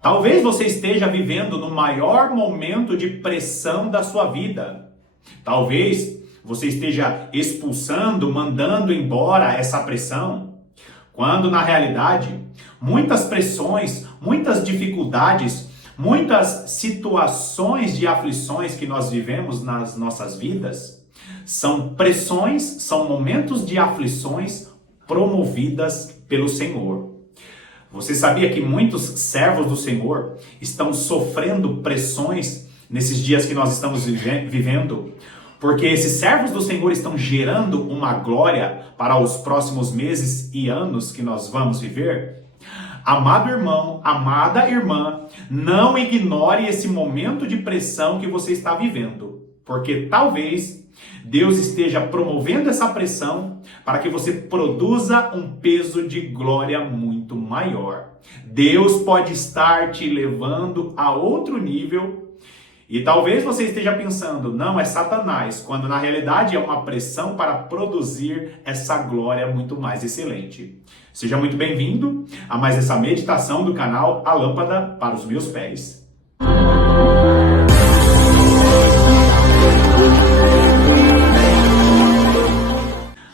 Talvez você esteja vivendo no maior momento de pressão da sua vida. Talvez você esteja expulsando, mandando embora essa pressão, quando na realidade muitas pressões, muitas dificuldades, muitas situações de aflições que nós vivemos nas nossas vidas são pressões, são momentos de aflições promovidas pelo Senhor. Você sabia que muitos servos do Senhor estão sofrendo pressões nesses dias que nós estamos vivendo? Porque esses servos do Senhor estão gerando uma glória para os próximos meses e anos que nós vamos viver? Amado irmão, amada irmã, não ignore esse momento de pressão que você está vivendo, porque talvez Deus esteja promovendo essa pressão para que você produza um peso de glória muito maior. Deus pode estar te levando a outro nível. E talvez você esteja pensando, não, é Satanás, quando na realidade é uma pressão para produzir essa glória muito mais excelente. Seja muito bem-vindo a mais essa meditação do canal A Lâmpada para os Meus Pés.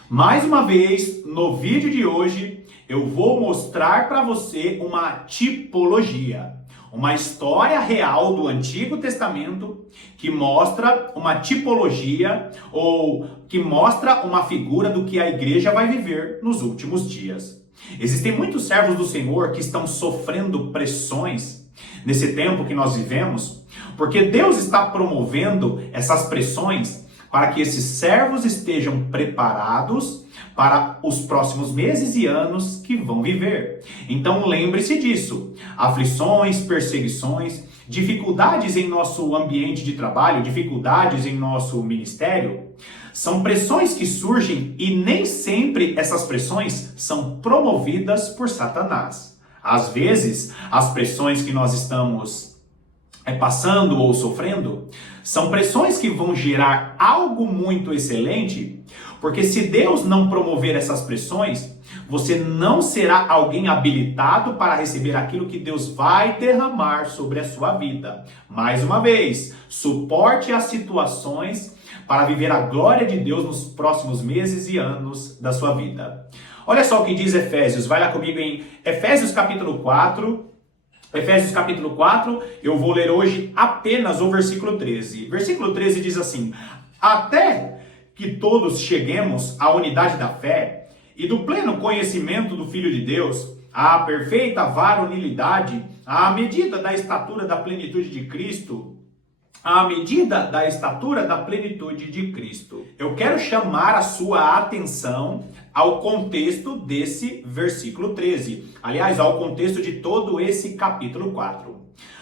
Mais uma vez, no vídeo de hoje, eu vou mostrar para você uma tipologia. Uma história real do Antigo Testamento que mostra uma tipologia ou que mostra uma figura do que a igreja vai viver nos últimos dias. Existem muitos servos do Senhor que estão sofrendo pressões nesse tempo que nós vivemos, porque Deus está promovendo essas pressões para que esses servos estejam preparados para os próximos meses e anos que vão viver. Então lembre-se disso. Aflições, perseguições, dificuldades em nosso ambiente de trabalho, dificuldades em nosso ministério, são pressões que surgem e nem sempre essas pressões são promovidas por Satanás. Às vezes, as pressões que nós estamos passando ou sofrendo são pressões que vão gerar algo muito excelente, porque se Deus não promover essas pressões, você não será alguém habilitado para receber aquilo que Deus vai derramar sobre a sua vida. Mais uma vez, suporte as situações para viver a glória de Deus nos próximos meses e anos da sua vida. Olha só o que diz Efésios, vai lá comigo em Efésios capítulo 4. Efésios capítulo 4, eu vou ler hoje apenas o versículo 13. Versículo 13 diz assim: até que todos cheguemos à unidade da fé e do pleno conhecimento do Filho de Deus, à perfeita varonilidade, à medida da estatura da plenitude de Cristo, à medida da estatura da plenitude de Cristo. Eu quero chamar a sua atenção ao contexto desse versículo 13. Aliás, ao contexto de todo esse capítulo 4.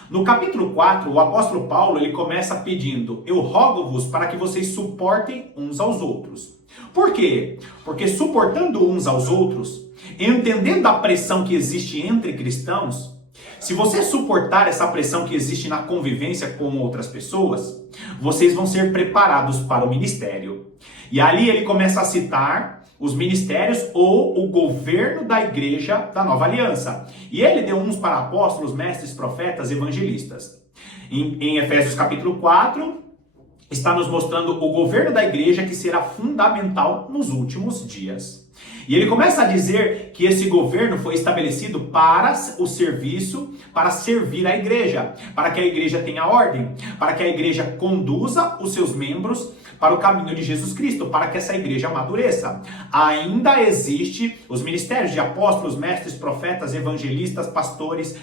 No capítulo 4, o apóstolo Paulo ele começa pedindo: eu rogo-vos para que vocês suportem uns aos outros. Por quê? Porque suportando uns aos outros, entendendo a pressão que existe entre cristãos, se você suportar essa pressão que existe na convivência com outras pessoas, vocês vão ser preparados para o ministério. E ali ele começa a citar os ministérios ou o governo da igreja da nova aliança. E ele deu uns para apóstolos, mestres, profetas, evangelistas. Em Efésios capítulo 4, está nos mostrando o governo da igreja que será fundamental nos últimos dias. E ele começa a dizer que esse governo foi estabelecido para o serviço, para servir a igreja, para que a igreja tenha ordem, para que a igreja conduza os seus membros para o caminho de Jesus Cristo, para que essa igreja amadureça. Ainda existe os ministérios de apóstolos, mestres, profetas, evangelistas, pastores.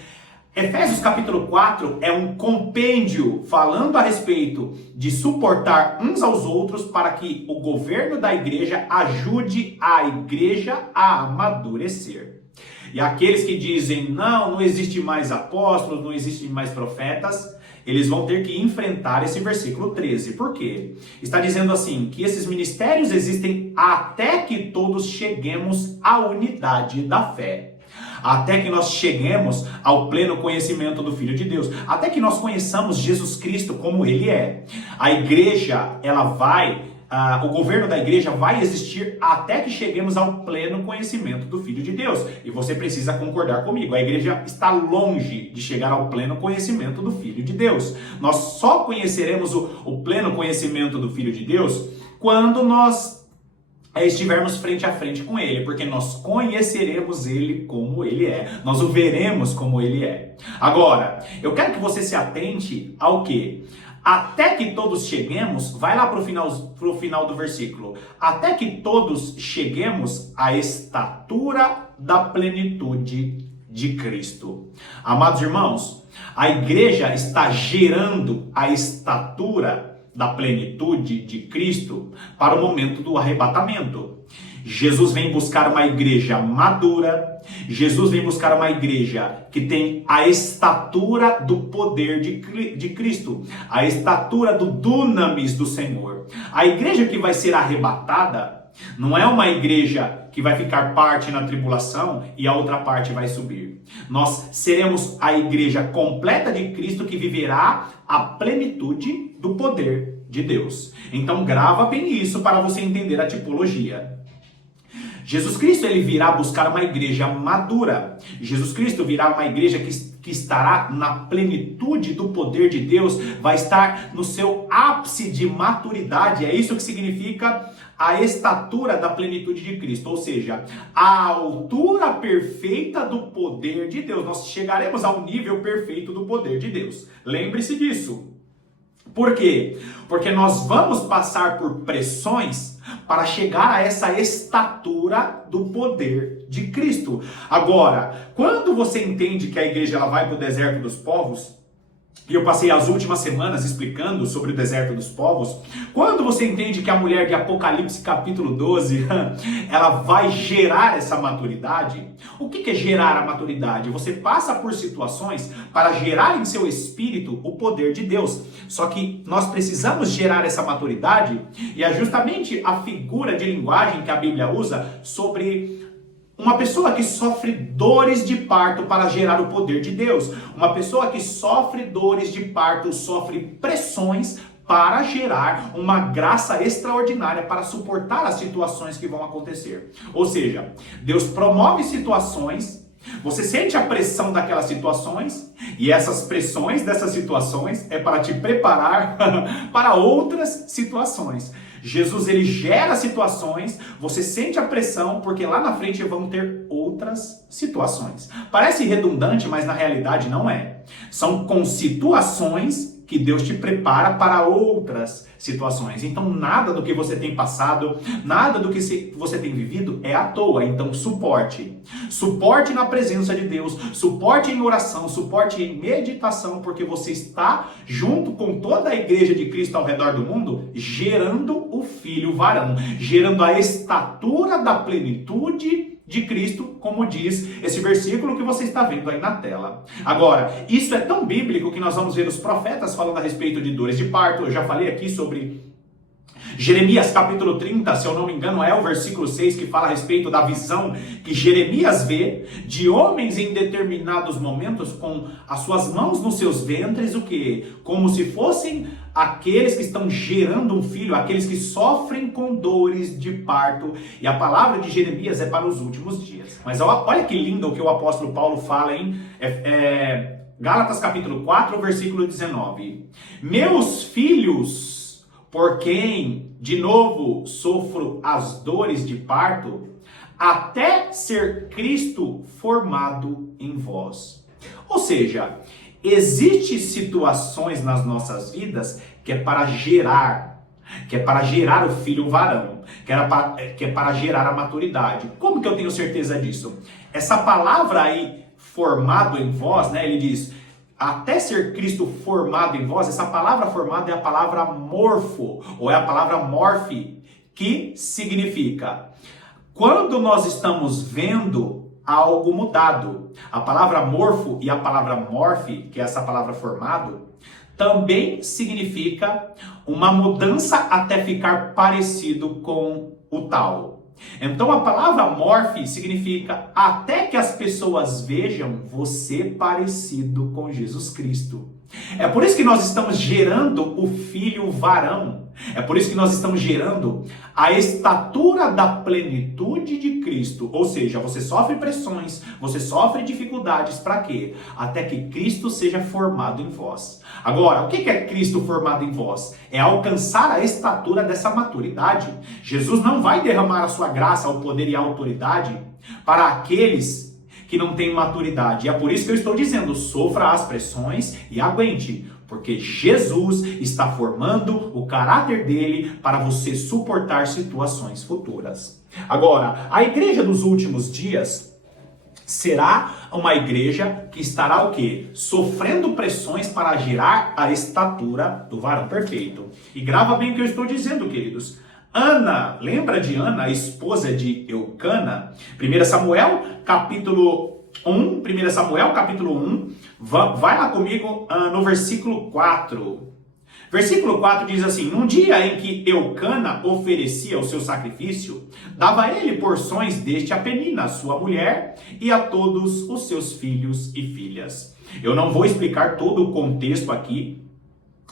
Efésios capítulo 4 é um compêndio falando a respeito de suportar uns aos outros para que o governo da igreja ajude a igreja a amadurecer. E aqueles que dizem, não existe mais apóstolos, não existe mais profetas, eles vão ter que enfrentar esse versículo 13. Por quê? Está dizendo assim, que esses ministérios existem até que todos cheguemos à unidade da fé. Até que nós cheguemos ao pleno conhecimento do Filho de Deus. Até que nós conheçamos Jesus Cristo como Ele é. A igreja, ela vai o governo da igreja vai existir até que cheguemos ao pleno conhecimento do Filho de Deus. E você precisa concordar comigo, a igreja está longe de chegar ao pleno conhecimento do Filho de Deus. Nós só conheceremos o pleno conhecimento do Filho de Deus quando nós estivermos frente a frente com ele, porque nós conheceremos ele como ele é, nós o veremos como ele é. Agora, eu quero que você se atente ao quê? Até que todos cheguemos, vai lá para o final do versículo, até que todos cheguemos à estatura da plenitude de Cristo. Amados irmãos, a igreja está gerando a estatura da plenitude de Cristo para o momento do arrebatamento. Jesus vem buscar uma igreja madura, Jesus vem buscar uma igreja que tem a estatura do poder de Cristo, a estatura do dunamis do Senhor. A igreja que vai ser arrebatada não é uma igreja que vai ficar parte na tribulação e a outra parte vai subir. Nós seremos a igreja completa de Cristo que viverá a plenitude do poder de Deus. Então grava bem isso para você entender a tipologia. Jesus Cristo ele virá buscar uma igreja madura. Jesus Cristo virá uma igreja que estará na plenitude do poder de Deus, vai estar no seu ápice de maturidade. É isso que significa a estatura da plenitude de Cristo, ou seja, a altura perfeita do poder de Deus. Nós chegaremos ao nível perfeito do poder de Deus. Lembre-se disso. Por quê? Porque nós vamos passar por pressões para chegar a essa estatura do poder de Cristo. Agora, quando você entende que a igreja ela vai para o deserto dos povos, e eu passei as últimas semanas explicando sobre o deserto dos povos, quando você entende que a mulher de Apocalipse capítulo 12, ela vai gerar essa maturidade, o que é gerar a maturidade? Você passa por situações para gerar em seu espírito o poder de Deus. Só que nós precisamos gerar essa maturidade, e é justamente a figura de linguagem que a Bíblia usa sobre uma pessoa que sofre dores de parto para gerar o poder de Deus. Uma pessoa que sofre dores de parto, sofre pressões para gerar uma graça extraordinária para suportar as situações que vão acontecer. Ou seja, Deus promove situações, você sente a pressão daquelas situações, e essas pressões dessas situações é para te preparar para outras situações. Jesus ele gera situações, você sente a pressão, porque lá na frente vão ter outras situações. Parece redundante, mas na realidade não é. São com situações que Deus te prepara para outras situações. Então nada do que você tem passado, nada do que você tem vivido é à toa. Então suporte. Suporte na presença de Deus, suporte em oração, suporte em meditação, porque você está junto com toda a igreja de Cristo ao redor do mundo, gerando o filho varão, gerando a estatura da plenitude de Cristo, como diz esse versículo que você está vendo aí na tela. Agora, isso é tão bíblico que nós vamos ver os profetas falando a respeito de dores de parto. Eu já falei aqui sobre Jeremias capítulo 30, se eu não me engano, é o versículo 6 que fala a respeito da visão que Jeremias vê de homens em determinados momentos com as suas mãos nos seus ventres, o quê? Como se fossem aqueles que estão gerando um filho, aqueles que sofrem com dores de parto. E a palavra de Jeremias é para os últimos dias. Mas olha que lindo o que o apóstolo Paulo fala em Gálatas capítulo 4, versículo 19. Meus filhos, por quem de novo sofro as dores de parto, até ser Cristo formado em vós. Ou seja, existem situações nas nossas vidas que é para gerar o filho varão, que é para gerar a maturidade. Como que eu tenho certeza disso? Essa palavra aí, formado em vós, né, ele diz, até ser Cristo formado em vós, essa palavra formado é a palavra morfo, ou é a palavra morfe, que significa, quando nós estamos vendo algo mudado. A palavra morfo e a palavra morfe, que é essa palavra formado, também significa uma mudança até ficar parecido com o tal. Então a palavra morfe significa até que as pessoas vejam você parecido com Jesus Cristo. É por isso que nós estamos gerando o filho varão. É por isso que nós estamos gerando a estatura da plenitude de Cristo. Ou seja, você sofre pressões, você sofre dificuldades, para quê? Até que Cristo seja formado em vós. Agora, o que é Cristo formado em vós? É alcançar a estatura dessa maturidade. Jesus não vai derramar a sua graça, o poder e a autoridade para aqueles que não têm maturidade. E é por isso que eu estou dizendo, sofra as pressões e aguente. Porque Jesus está formando o caráter dele para você suportar situações futuras. Agora, a igreja dos últimos dias será uma igreja que estará o quê? Sofrendo pressões para gerar a estatura do varão perfeito. E grava bem o que eu estou dizendo, queridos. Ana, lembra de Ana, a esposa de Eucana? 1 Samuel, capítulo 1, 1 Samuel, capítulo 1, vai lá comigo no versículo 4. Versículo 4 diz assim: num dia em que Eucana oferecia o seu sacrifício, dava ele porções deste a Penina, sua mulher, e a todos os seus filhos e filhas. Eu não vou explicar todo o contexto aqui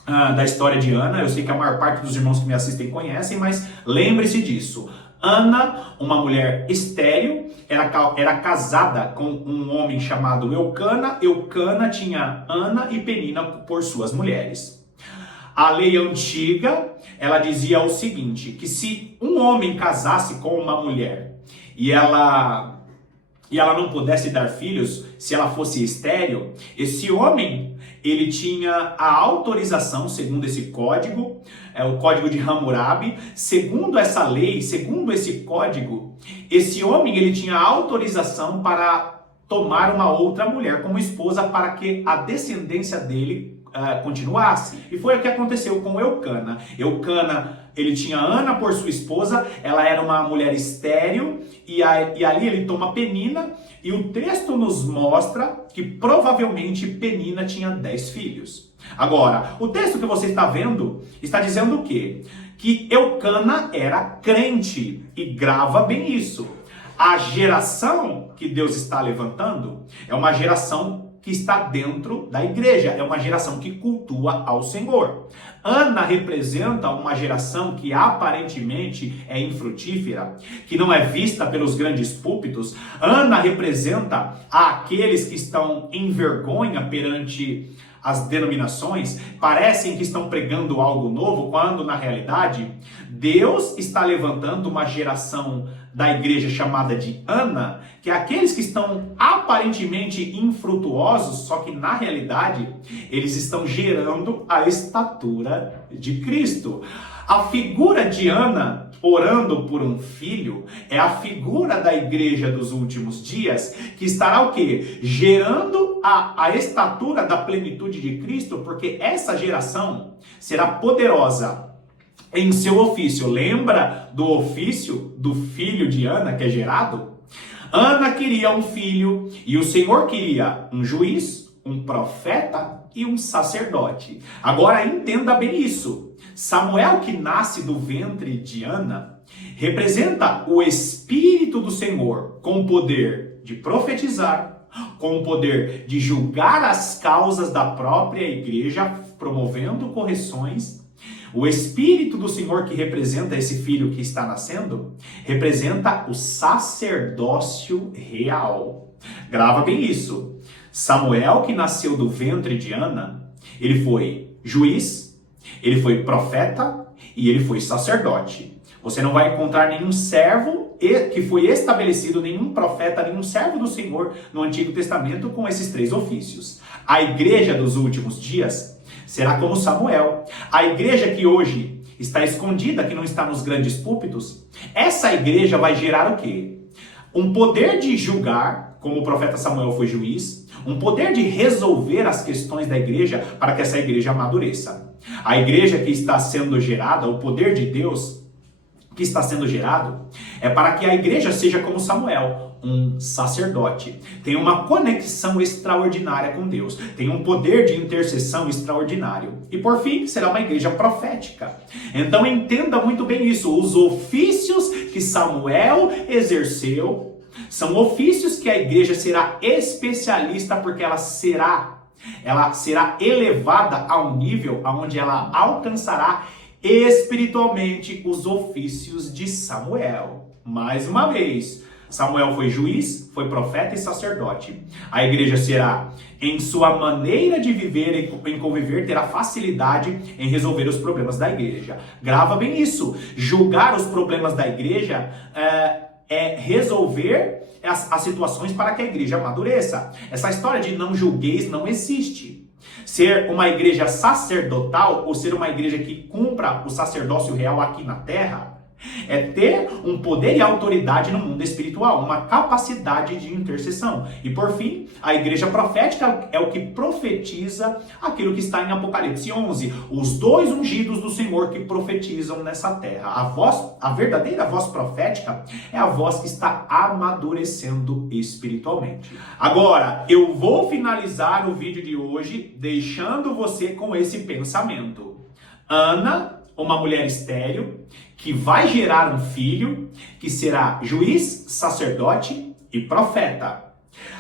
da história de Ana, eu sei que a maior parte dos irmãos que me assistem conhecem, mas lembre-se disso. Ana, uma mulher estéril, era casada com um homem chamado Eucana. Eucana tinha Ana e Penina por suas mulheres. A lei antiga, ela dizia o seguinte, que se um homem casasse com uma mulher e ela não pudesse dar filhos, se ela fosse estéril, esse homem, ele tinha a autorização, segundo esse código, o código de Hammurabi, segundo essa lei, segundo esse código, esse homem, ele tinha a autorização para tomar uma outra mulher como esposa para que a descendência dele continuasse. E foi o que aconteceu com Eucana. Eucana, ele tinha Ana por sua esposa, ela era uma mulher estéril, e ali ele toma Penina, e o texto nos mostra que provavelmente Penina tinha 10 filhos. Agora, o texto que você está vendo está dizendo o quê? Que Eucana era crente, e grava bem isso. A geração que Deus está levantando é uma geração que está dentro da igreja, é uma geração que cultua ao Senhor. Ana representa uma geração que aparentemente é infrutífera, que não é vista pelos grandes púlpitos. Ana representa aqueles que estão em vergonha perante as denominações, parecem que estão pregando algo novo, quando na realidade Deus está levantando uma geração da igreja chamada de Ana, que é aqueles que estão aparentemente infrutuosos, só que na realidade eles estão gerando a estatura de Cristo. A figura de Ana orando por um filho é a figura da igreja dos últimos dias, que estará o quê? Gerando a estatura da plenitude de Cristo, porque essa geração será poderosa em seu ofício. Lembra do ofício do filho de Ana que é gerado? Ana queria um filho e o Senhor queria um juiz, um profeta e um sacerdote. Agora entenda bem isso. Samuel, que nasce do ventre de Ana, representa o Espírito do Senhor com o poder de profetizar, com o poder de julgar as causas da própria igreja, promovendo correções. O Espírito do Senhor, que representa esse filho que está nascendo, representa o sacerdócio real. Grava bem isso. Samuel, que nasceu do ventre de Ana, ele foi juiz, ele foi profeta e ele foi sacerdote. Você não vai encontrar nenhum servo que foi estabelecido, nenhum profeta, nenhum servo do Senhor no Antigo Testamento com esses 3 ofícios. A igreja dos últimos dias será como Samuel. A igreja que hoje está escondida, que não está nos grandes púlpitos, essa igreja vai gerar o quê? Um poder de julgar, como o profeta Samuel foi juiz, um poder de resolver as questões da igreja para que essa igreja amadureça. A igreja que está sendo gerada, o poder de Deus que está sendo gerado, é para que a igreja seja como Samuel, um sacerdote. Tem uma conexão extraordinária com Deus. Tem um poder de intercessão extraordinário. E por fim, será uma igreja profética. Então entenda muito bem isso. Os ofícios que Samuel exerceu são ofícios que a igreja será especialista, porque ela será ela será elevada a um nível onde ela alcançará espiritualmente os ofícios de Samuel. Mais uma vez, Samuel foi juiz, foi profeta e sacerdote. A igreja será, em sua maneira de viver e em conviver, terá facilidade em resolver os problemas da igreja. Grava bem isso. Julgar os problemas da igreja é resolver as situações para que a igreja amadureça. Essa história de não julgueis não existe. Ser uma igreja sacerdotal ou ser uma igreja que cumpra o sacerdócio real aqui na terra é ter um poder e autoridade no mundo espiritual, uma capacidade de intercessão. E por fim, a igreja profética é o que profetiza aquilo que está em Apocalipse 11. Os dois ungidos do Senhor que profetizam nessa terra. A verdadeira voz profética é a voz que está amadurecendo espiritualmente. Agora, eu vou finalizar o vídeo de hoje deixando você com esse pensamento. Ana, uma mulher estéril, que vai gerar um filho, que será juiz, sacerdote e profeta.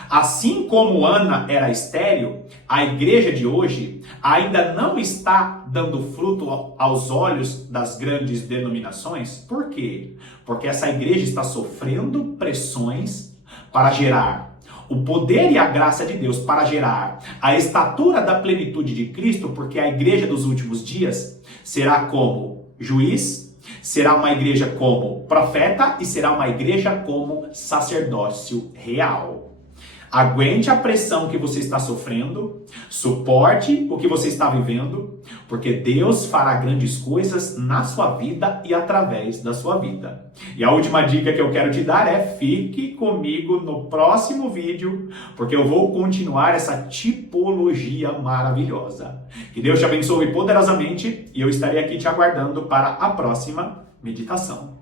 Assim como Ana era estéril, a igreja de hoje ainda não está dando fruto aos olhos das grandes denominações. Por quê? Porque essa igreja está sofrendo pressões para gerar o poder e a graça de Deus, para gerar a estatura da plenitude de Cristo, porque a igreja dos últimos dias será como juiz, será uma igreja como profeta e será uma igreja como sacerdócio real. Aguente a pressão que você está sofrendo, suporte o que você está vivendo, porque Deus fará grandes coisas na sua vida e através da sua vida. E a última dica que eu quero te dar é: fique comigo no próximo vídeo, porque eu vou continuar essa tipologia maravilhosa. Que Deus te abençoe poderosamente e eu estarei aqui te aguardando para a próxima meditação.